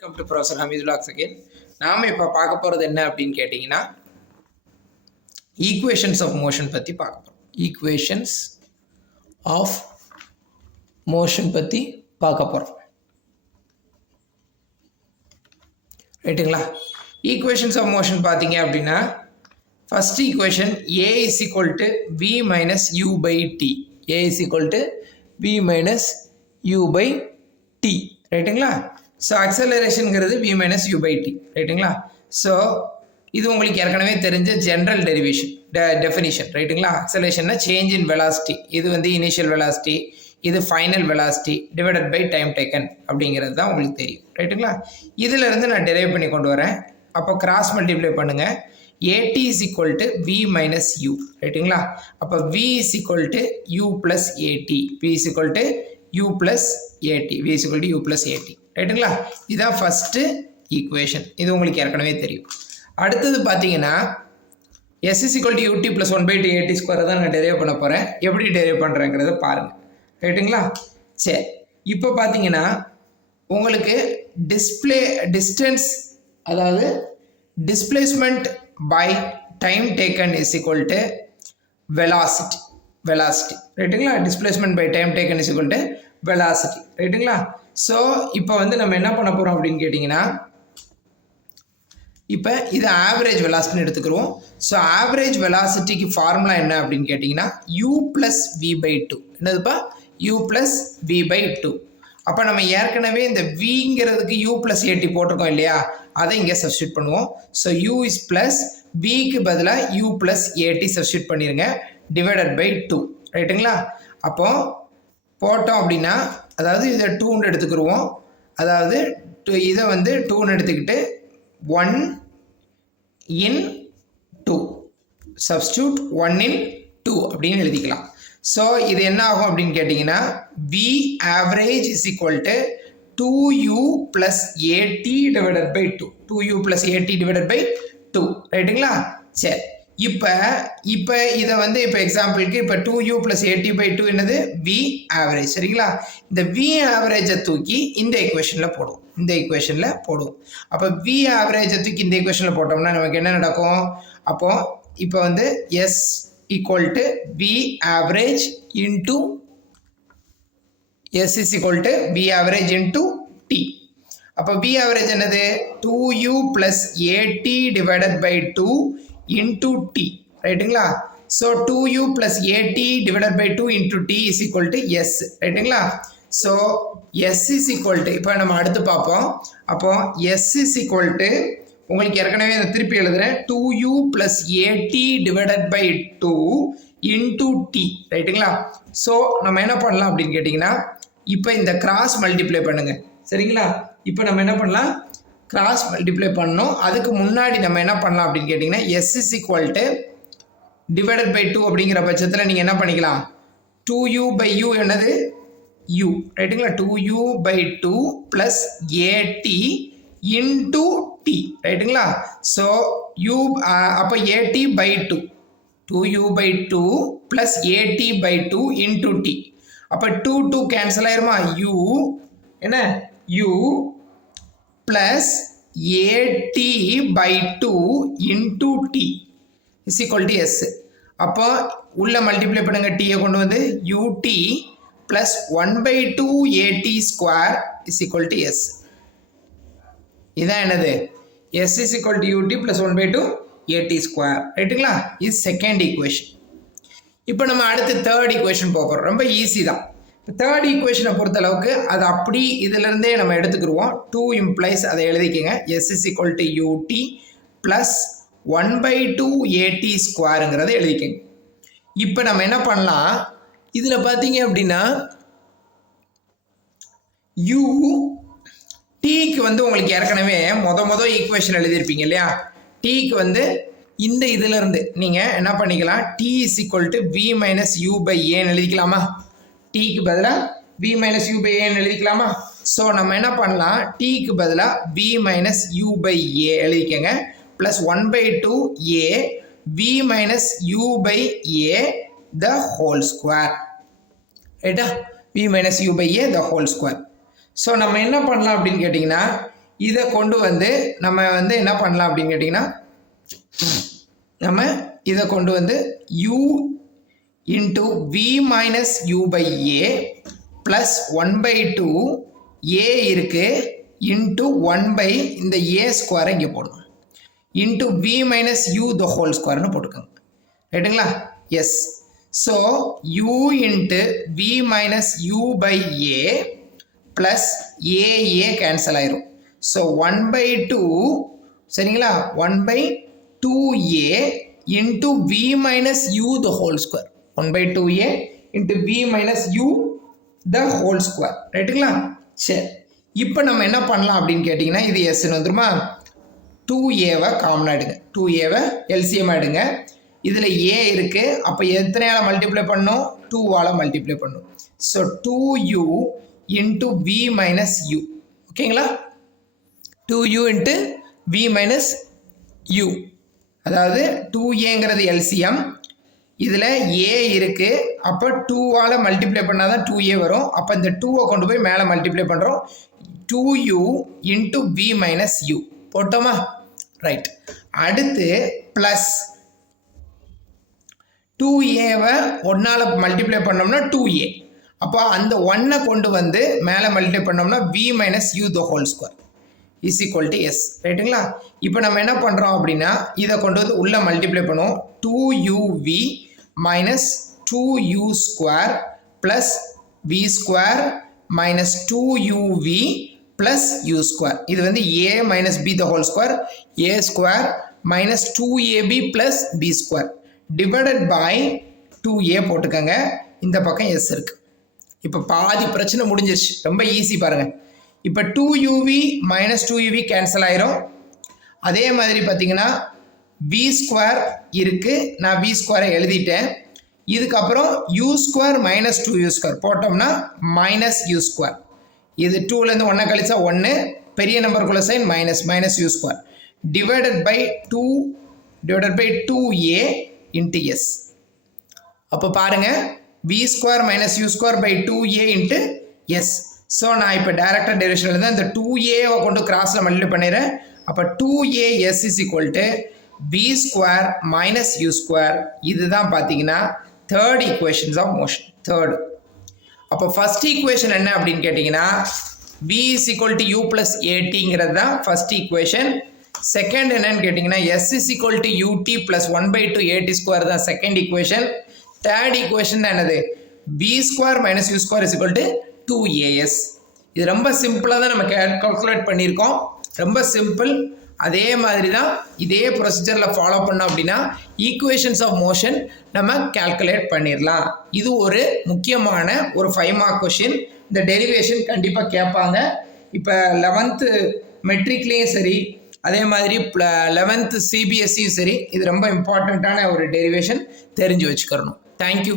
Welcome to Professor Hamid Vlogs again. நாம இப்ப பார்க்க போறது என்ன அப்படினு கேட்டிங்கனா equations of motion பத்தி பார்க்க போறோம். Equations of motion பத்தி பார்க்க போறோம். ரைட்டுங்களா? Equations of motion பாத்தீங்க அப்படினா first equation A is equal to V minus U by T. A is equal to V minus U by T. ரைட்டுங்களா? So acceleration ங்கிறது v minus u by t ரைட்டுங்களா? So இது உங்களுக்கு ஏற்கனவே தெரிஞ்ச general derivation definition ரைட்டுங்களா? acceleration change in velocity, இது வந்து initial velocity, இது final velocity divided by time taken அப்படிங்கிறது தான் உங்களுக்கு தெரியும் ரைட்டுங்களா? இதுல இருந்து நான் derive பண்ணி கொண்டு வரேன். அப்போ cross multiply பண்ணுங்க. at is equal to v minus u ரைட்டுங்களா? அப்போ v is equal to u plus at, v is equal to u plus at, v is equal to u plus at ரைட்டுங்களா? இதான் first equation. இது உங்களுக்கு ஏற்கனவே தெரியும். அடுத்தது பார்த்தீங்கன்னா s is equal to ut plus 1 by t at square தான் நான் டெரைவ் பண்ண போகிறேன். எப்படி டெரைவ் பண்ணுறேங்கிறத பாருங்கள் ரைட்டுங்களா? சரி, இப்போ பார்த்தீங்கன்னா உங்களுக்கு டிஸ்டன்ஸ் அதாவது displacement by time taken is equal to velocity ரைட்டுங்களா? Displacement by time taken is equal to velocity ரைட்டுங்களா? ஸோ இப்போ வந்து நம்ம என்ன பண்ண போகிறோம் அப்படின்னு கேட்டிங்கன்னா இப்போ இது ஆவரேஜ் வெலாசிட்டின்னு எடுத்துக்கிறோம். ஸோ ஆவரேஜ் வெலாசிட்டிக்கு ஃபார்முலா என்ன அப்படின்னு கேட்டிங்கன்னா u plus v by two. என்னதுப்பா? u plus v by two. அப்போ நம்ம ஏற்கனவே இந்த விங்கிறதுக்கு u ப்ளஸ் ஏடி போட்டிருக்கோம் இல்லையா? அதை இங்கே சப்ஸ்டியூட் பண்ணுவோம். ஸோ u இஸ் ப்ளஸ் விக்கு பதிலாக u ப்ளஸ் ஏடி சப்ஸ்டியூட் பண்ணிடுங்க டிவைடட் பை டூ ரைட்டுங்களா? அப்போ போட்டோம் அப்படின்னா அதாவது இதை 2ன்னு எடுத்துக்கிடுவோம். அதாவது இதை வந்து 2ன்னு எடுத்துக்கிட்டு 1 in 2 சப்ஸ்டியூட் 1 in 2 அப்படின்னு எழுதிக்கலாம். ஸோ இது என்ன ஆகும் அப்படின்னு கேட்டிங்கன்னா v average is equal to 2u plus at divided by 2. 2u plus at divided by 2 ரைட்டுங்களா? சரி, இப்போ இதை வந்து இப்போ எக்ஸாம்பிளுக்கு இப்போ 2u plus at by 2 என்னது? v average சரிங்களா? இந்த v average தூக்கி இந்த ஈக்குவேஷனில் போடுவோம். அப்போ v average தூக்கி இந்த ஈக்குவேஷனில் போட்டோம்னா நமக்கு என்ன நடக்கும்? அப்போ இப்போ வந்து s equal to v average into s is equal to v average into t. அப்போ v average என்னது? 2u plus at divided by 2 into t ரைட்டுங்களா? So 2u plus at divided by 2 into t is equal to s ரைட்டுங்களா? So s is equal to இப்போ நம்ம அடுத்து பார்ப்போம். அப்போ s is equal to உங்களுக்கு ஏற்கனவே நான் திருப்பி எழுதுறேன் 2u plus at divided by 2 into t ரைட்டுங்களா? ஸோ நம்ம என்ன பண்ணலாம் அப்படின்னு கேட்டிங்கன்னா இப்போ இந்த கிராஸ் மல்டிப்ளை பண்ணுங்க சரிங்களா? இப்போ நம்ம என்ன பண்ணலாம்? கிராஸ் மல்டிப்ளை பண்ணணும். அதுக்கு முன்னாடி நம்ம என்ன பண்ணலாம் அப்படின்னு கேட்டிங்கன்னா s is equal to divided by 2 அப்படிங்கிற பட்சத்தில் நீங்கள் என்ன பண்ணிக்கலாம்? 2u by u என்னது? u ரைட்டுங்களா? 2u by 2 plus at into t ரைட்டுங்களா? ஸோ u அப்போ at by 2 2u by 2 plus at by 2 into t. அப்போ 2 கேன்சல் ஆயிருமா? u என்ன? u plus at by 2 into t is equal to s. அப்போ உள்ள multiply பண்ணுங்க t கொண்டு வந்து ut plus 1 by 2 at square is equal to s. இதான் என்னது? s is equal to ut plus 1 by 2 at square ரைட்டுங்களா? இது செகண்ட் ஈக்குவேஷன். இப்போ நம்ம அடுத்து தேர்ட் ஈக்குவேஷன் போகிறோம். ரொம்ப ஈஸி தான். தேர்ட் ஈக்குவேஷனை பொறுத்த அளவுக்கு அது அப்படி இதிலிருந்தே நம்ம எடுத்துக்கிடுவோம். 2 implies அதை எழுதிக்கங்க s is equal to ut plus 1 by 2 at ஸ்கொயருங்கிறத எழுதிக்கங்க. இப்போ நம்ம என்ன பண்ணலாம்? இதில் பார்த்தீங்க அப்படின்னா u tக்கு வந்து உங்களுக்கு ஏற்கனவே மொதல் ஈக்குவேஷன் எழுதியிருப்பீங்க இல்லையா? tக்கு வந்து இந்த இதிலிருந்து நீங்கள் என்ன பண்ணிக்கலாம்? t is equal to v minus u by a எழுதிக்கலாமா? tக்கு பதிலாக v minus u by a எழுதிக்கலாமா? ஸோ நம்ம என்ன பண்ணலாம்? tக்கு பதிலாக v minus u by a எழுதிக்கங்க plus 1 by 2 a v minus u by a the whole square ரைட்டா? v minus u by a the whole square. So நம்ம என்ன பண்ணலாம் அப்படின்னு கேட்டிங்கன்னா இதை கொண்டு வந்து நம்ம வந்து என்ன பண்ணலாம் அப்படின்னு கேட்டிங்கன்னா நம்ம இதை கொண்டு வந்து u into v minus u by a plus 1 by 2 a இருக்கு into 1 by இந்த a ஸ்கொயரை இங்கே போடணும் into v minus u the whole square போட்டுக்கோங்க ரைட்டுங்களா S so u into v minus u by a plus a cancel ஆயிரும் so 1 by 2 சரிங்களா 1 by 2a into v minus u the whole square 1 by 2a into v minus u the whole square ரைட்டுங்களா சரி இப்போ நம்ம என்ன பண்ணலாம் அப்படின்னு கேட்டிங்கன்னா இது எஸ்ன்னு வந்துருமா 2aவை காமனாக எடுங்க 2aவை எல்சிஎம் எடுங்க இதில் a இருக்குது அப்போ எத்தனையால் மல்டிப்ளை பண்ணணும் 2ஆல் மல்டிப்ளை பண்ணணும் so 2u into v minus u ஓகேங்களா 2u into v minus u அதாவது 2aங்கிறது எல்சிஎம் இதில் a இருக்குது அப்போ 2ஆல் மல்டிப்ளை பண்ணால் தான் 2a வரும் அப்போ இந்த 2ஐ கொண்டு போய் மேலே மல்டிப்ளை பண்ணுறோம் 2u into v minus u போட்டோமா ரைட் அடுத்து ப்ளஸ் 2aவை 1ஆல் மல்டிப்ளை பண்ணோம்னா 2a அப்போ அந்த 1ஐ கொண்டு வந்து மேலே மல்டிப்ளை பண்ணோம்னா v minus u the whole square is equal to S ரைட்டுங்களா இப்போ நம்ம என்ன பண்ணுறோம் அப்படின்னா இதை கொண்டு வந்து உள்ளே மல்டிப்ளை பண்ணுவோம் 2uv minus 2u square plus v square minus 2uv plus u square இது வந்து a minus b the whole square a square minus 2ab plus b square divided by 2a போட்டுக்கங்க இந்த பக்கம் s இருக்கு இப்போ பாதி பிரச்சனை முடிஞ்சிருச்சு ரொம்ப ஈஸி பாருங்கள் இப்போ 2uv minus 2uv கேன்சல் ஆயிரும் அதே மாதிரி பார்த்தீங்கன்னா v ஸ்கொயர் இருக்குது நான் v ஸ்கொயரை எழுதிட்டேன் இதுக்கப்புறம் u square minus 2u square போட்டோம்னா மைனஸ் u ஸ்கொயர் இது 2லேருந்து 1 கழிச்சா 1 பெரிய நம்பருக்குள்ள sign minus u square divided by 2a into s அப்போ பாருங்கள் v square minus u square by 2a into s so நான் இப்போ டேரெக்டாக டெரிவேஷனில் தான் இந்த 2aவை கொண்டு கிராஸில் மல்டிப்ளை பண்ணிடுறேன் அப்போ 2as is equal to v square minus u square இதுதான் பார்த்தீங்கன்னா third equations of motion third அப்போ ஃபர்ஸ்ட் ஈக்குவேஷன் என்ன அப்படின்னு கேட்டிங்கன்னா v is equal to u plus ஏடிங்கிறது தான் ஃபர்ஸ்ட் ஈக்குவேஷன் செகண்ட் என்னன்னு கேட்டிங்கன்னா s is equal to ut plus 1 by 2 at square தான் செகண்ட் ஈக்குவேஷன் தேர்ட் ஈக்குவேஷன் தான் என்னது v square minus u square is equal to 2as இது ரொம்ப சிம்பிளாக தான் நம்ம கால்குலேட் பண்ணியிருக்கோம் ரொம்ப சிம்பிள் அதே மாதிரி தான் இதே ப்ரொசீஜரில் ஃபாலோ பண்ணோம் அப்படின்னா ஈக்குவேஷன்ஸ் ஆஃப் மோஷன் நம்ம கால்குலேட் பண்ணிடலாம் இது ஒரு முக்கியமான ஒரு 5 மார்க் கொஷின் இந்த டெரிவேஷன் கண்டிப்பாக கேட்பாங்க இப்போ 11th மெட்ரிக்லேயும் சரி அதே மாதிரி 11th சிபிஎஸ்சியும் சரி இது ரொம்ப இம்பார்ட்டண்ட்டான ஒரு டெரிவேஷன் தெரிஞ்சு வச்சுக்கிறணும் தேங்க்யூ